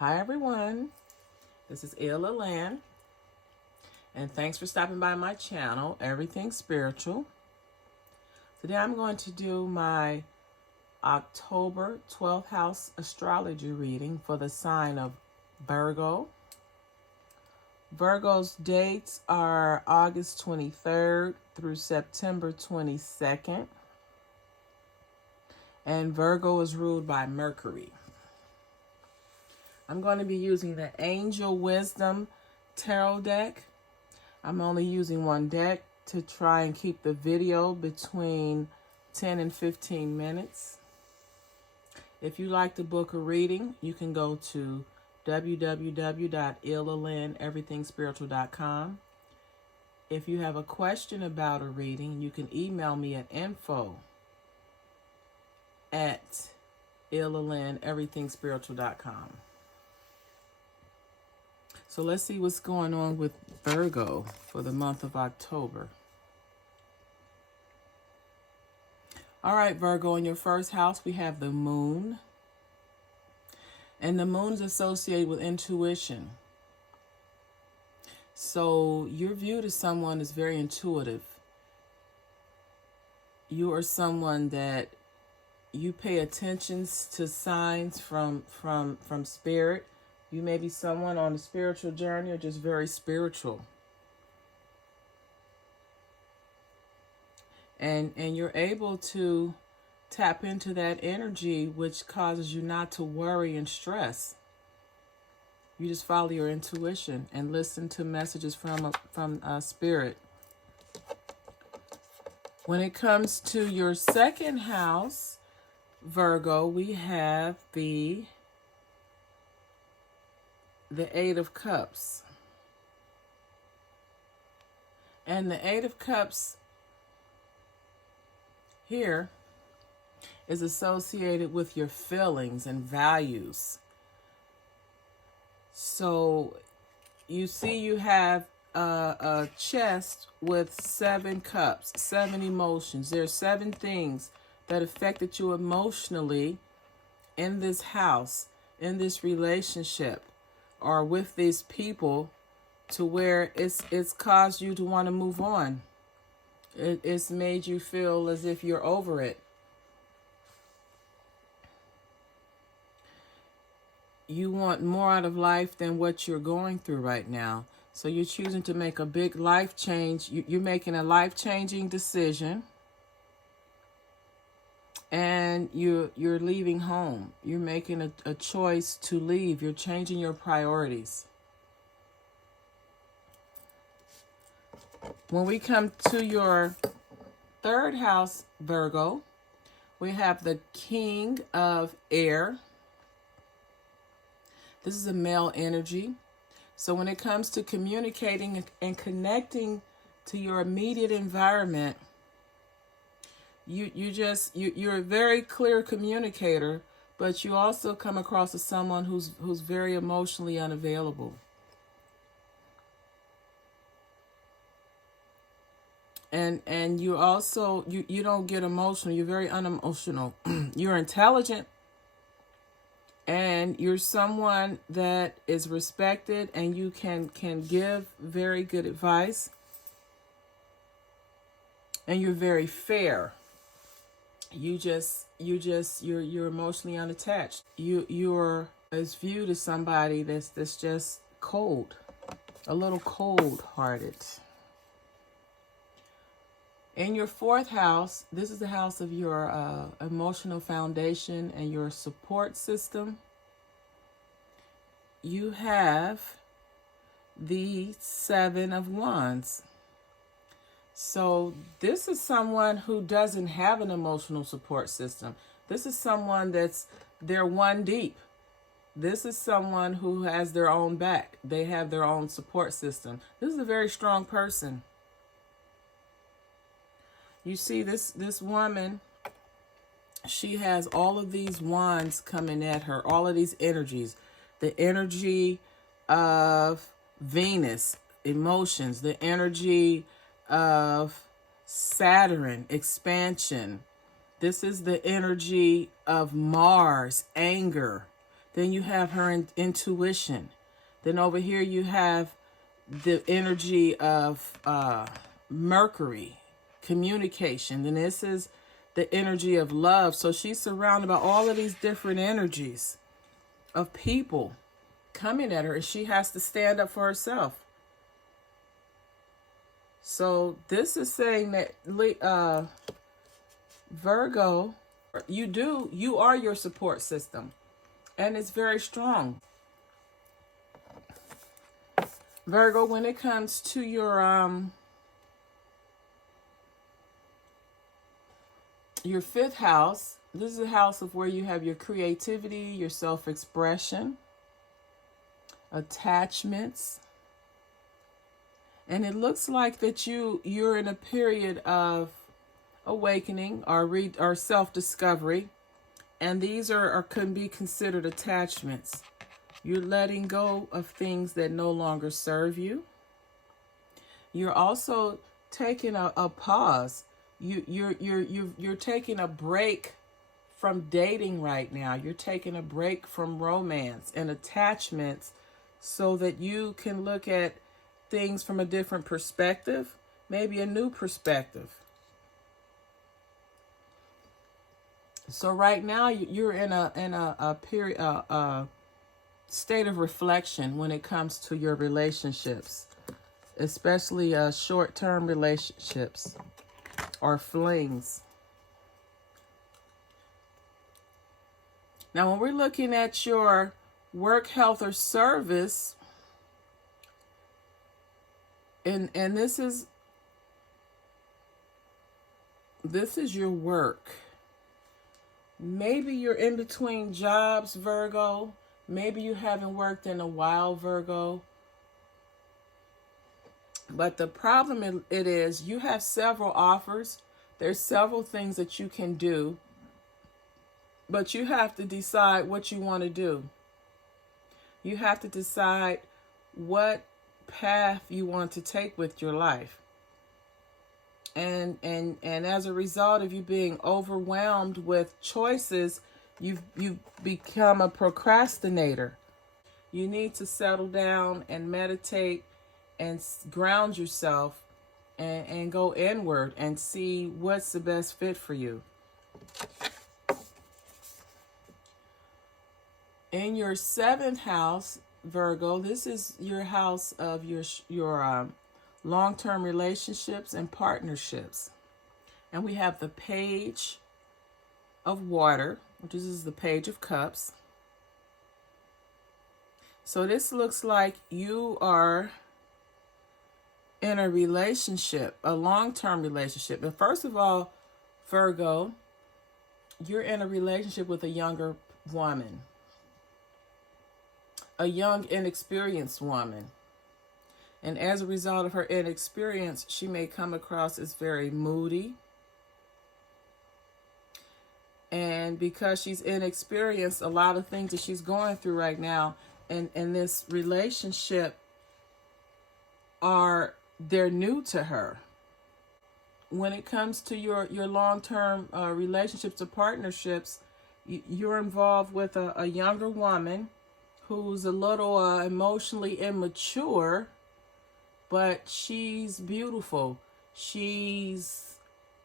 Hi everyone, this is Ella Land, and thanks for stopping by my channel, Everything Spiritual. Today I'm going to do my October 12th house astrology reading for the sign of Virgo. Virgo's dates are August 23rd through September 22nd, and Virgo is ruled by Mercury. I'm going to be using the Angel Wisdom Tarot deck. I'm only using one deck to try and keep the video between 10 and 15 minutes. If you like to book a reading, you can go to www.illalandeverythingspiritual.com. If you have a question about a reading, you can email me at info@illalandeverythingspiritual.com. So let's see what's going on with Virgo for the month of October. All right, Virgo, in your first house, we have the moon. And the moon is associated with intuition. So your view to someone is very intuitive. You are someone that you pay attention to signs from spirit. You may be someone on a spiritual journey or just very spiritual. And you're able to tap into that energy, which causes you not to worry and stress. You just follow your intuition and listen to messages from spirit. When it comes to your second house, Virgo, we have the Eight of Cups. And the Eight of Cups here is associated with your feelings and values. So you see you have a chest with 7 cups, 7 emotions. There are 7 things that affected you emotionally in this house, in this relationship, or with these people, to where it's caused you to want to move on. It's made you feel as if you're over it. You want more out of life than what you're going through right now. So you're choosing to make a big life change. You're making a life-changing decision. And you're leaving home. You're making a choice to leave. You're changing your priorities. When we come to your third house, Virgo, we have the King of Air. This is a male energy. So when it comes to communicating and connecting to your immediate environment, you're a very clear communicator, but you also come across as someone who's very emotionally unavailable. And you also you don't get emotional. You're very unemotional. You're intelligent, and you're someone that is respected, and you can give very good advice, and you're very fair. You're emotionally unattached. You're as viewed as somebody that's just cold, a little cold-hearted. In your fourth house, this is the house of your emotional foundation and your support system. You have the Seven of Wands. So this is someone who doesn't have an emotional support system. This is someone they're one deep. This is someone who has their own back. They have their own support system. This is a very strong person. You see this woman, she has all of these wands coming at her, all of these energies. The energy of Venus, emotions, the energy of Saturn, expansion. This is the energy of Mars, anger. Then you have her intuition. Then over here you have the energy of Mercury, communication. Then this is the energy of love. So she's surrounded by all of these different energies of people coming at her, and she has to stand up for herself. So this is saying that Virgo, you are your support system, and it's very strong. Virgo, when it comes to your fifth house, this is a house of where you have your creativity, your self-expression, attachments. And it looks like that you're in a period of awakening or self-discovery. And these can be considered attachments. You're letting go of things that no longer serve you. You're also taking a pause. You're taking a break from dating right now. You're taking a break from romance and attachments so that you can look at things from a different perspective, maybe a new perspective. So right now you're in a period, state of reflection when it comes to your relationships, especially short-term relationships or flings. Now, when we're looking at your work, health, or service, and this is your work. Maybe you're in between jobs, Virgo. Maybe you haven't worked in a while, Virgo. But the problem it is you have several offers. There's several things that you can do. But you have to decide what you want to do. You have to decide what path you want to take with your life. And as a result of you being overwhelmed with choices, you've become a procrastinator. You need to settle down and meditate and ground yourself and go inward and see what's the best fit for you. In your seventh house, Virgo, this is your house of your long-term relationships and partnerships. And we have the Page of Water, which is the Page of Cups. So this looks like you are in a relationship, a long-term relationship. And first of all, Virgo, you're in a relationship with a younger woman, a young, inexperienced woman. And as a result of her inexperience, she may come across as very moody. And because she's inexperienced, a lot of things that she's going through right now in this relationship they're new to her. When it comes to your long-term relationships or partnerships, you're involved with a younger woman who's a little emotionally immature, but she's beautiful. She's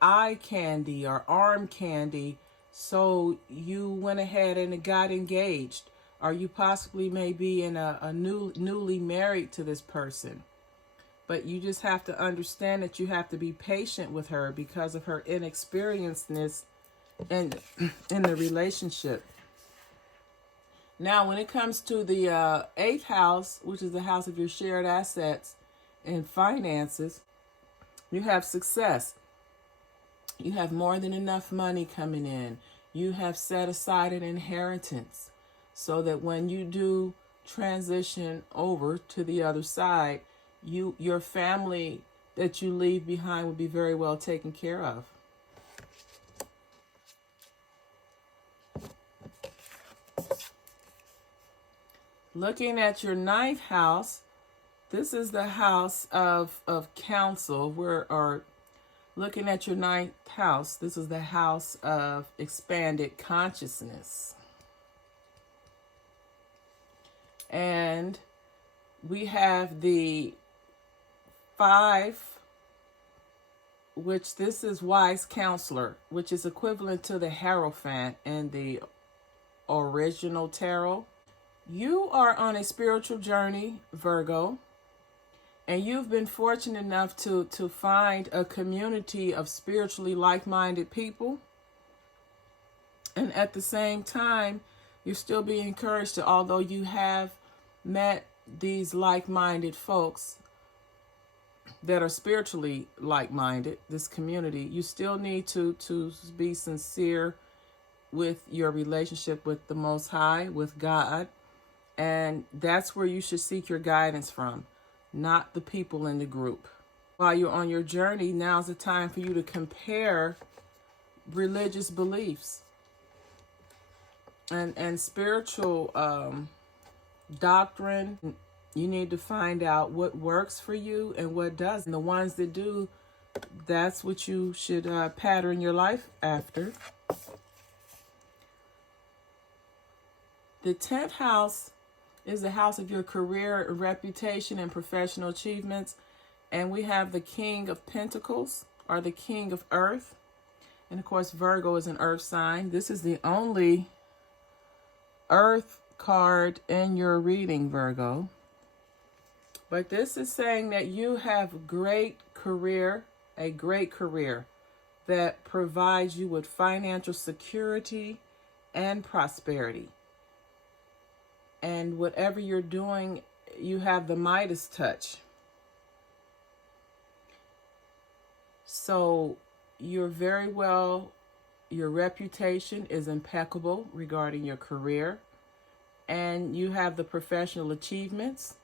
eye candy or arm candy. So you went ahead and got engaged, or you possibly may be in newly married to this person. But you just have to understand that you have to be patient with her because of her inexperiencedness in the relationship. Now, when it comes to the eighth house, which is the house of your shared assets and finances, you have success. You have more than enough money coming in. You have set aside an inheritance so that when you do transition over to the other side, your family that you leave behind will be very well taken care of. Looking at your ninth house, this is the house of counsel. Looking at your ninth house, this is the house of expanded consciousness. And we have the 5, which this is wise counselor, which is equivalent to the Hierophant in the original tarot. You are on a spiritual journey, Virgo, and you've been fortunate enough to find a community of spiritually like-minded people. And at the same time, you're still being encouraged to, although you have met these like-minded folks that are spiritually like-minded, this community, you still need to be sincere with your relationship with the Most High, with God. And that's where you should seek your guidance from, not the people in the group. While you're on your journey, now's the time for you to compare religious beliefs and spiritual doctrine. You need to find out what works for you and what doesn't. And the ones that do, that's what you should pattern your life after. The 10th house is the house of your career, reputation, and professional achievements. And we have the King of Pentacles, or the King of Earth. And of course, Virgo is an earth sign. This is the only earth card in your reading, Virgo. But this is saying that you have a great career that provides you with financial security and prosperity. And whatever you're doing, you have the Midas touch. So you're very well, your reputation is impeccable regarding your career. And you have the professional achievements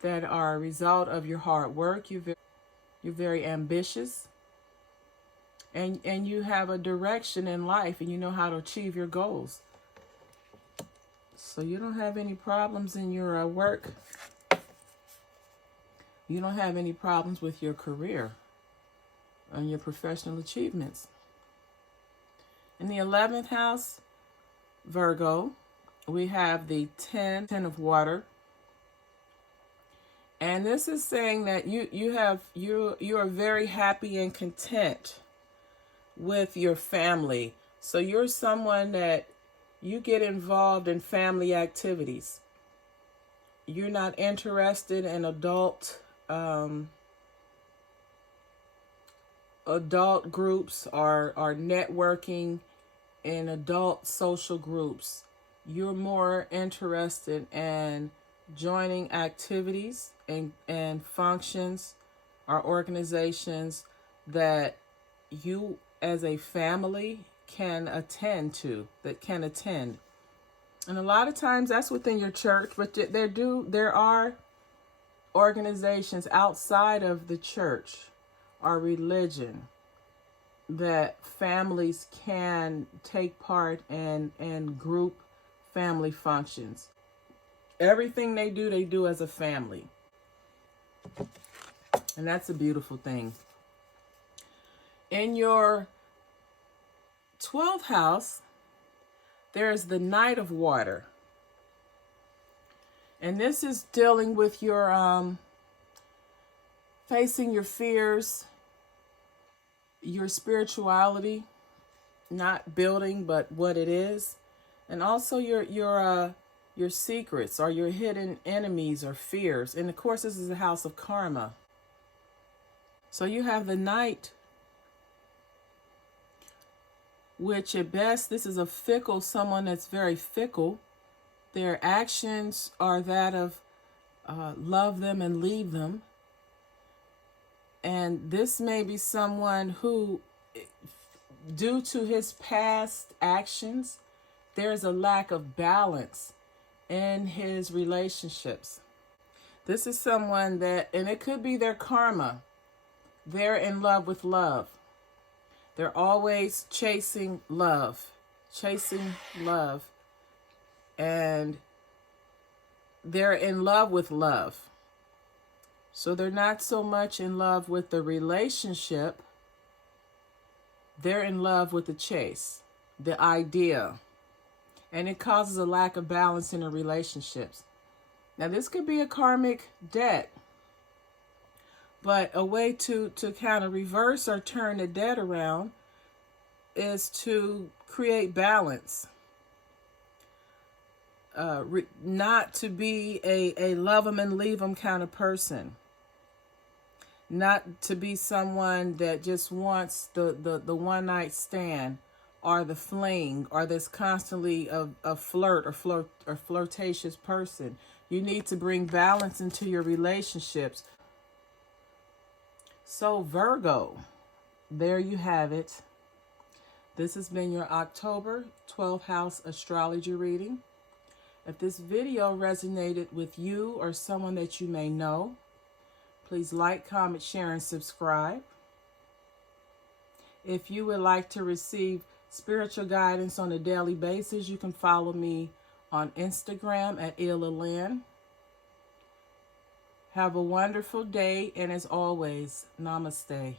that are a result of your hard work. You're very ambitious. And you have a direction in life, and you know how to achieve your goals. So you don't have any problems in your work. You don't have any problems with your career and your professional achievements. In the 11th house, Virgo, we have the 10 of water. And this is saying that you are very happy and content with your family. So you're someone that you get involved in family activities. You're not interested in adult groups or networking in adult social groups. You're more interested in joining activities and functions or organizations that you as a family can attend. And a lot of times that's within your church, but there are organizations outside of the church or religion that families can take part in group family functions. Everything they do as a family. And that's a beautiful thing. In your 12th house, there's the Knight of Water. And this is dealing with your facing your fears, your spirituality, not building, but what it is. And also your secrets or your hidden enemies or fears. And of course, this is a house of karma. So you have the Knight, which at best, this is someone that's very fickle. Their actions are that of love them and leave them. And this may be someone who, due to his past actions, there's a lack of balance in his relationships. This is someone that, and it could be their karma. They're in love with love. They're always chasing love. And they're in love with love. So they're not so much in love with the relationship. They're in love with the chase, the idea. And it causes a lack of balance in the relationships. Now, this could be a karmic debt, but a way to kind of reverse or turn the debt around is to create balance. Not to be a love them and leave them kind of person. Not to be someone that just wants the one night stand or the fling or that's constantly a flirt or flirtatious person. You need to bring balance into your relationships. So Virgo, there you have it. This has been your October 12th house astrology reading. If this video resonated with you or someone that you may know, please like, comment, share, and subscribe. If you would like to receive spiritual guidance on a daily basis, you can follow me on Instagram at Ilalyn. Have a wonderful day, and as always, namaste.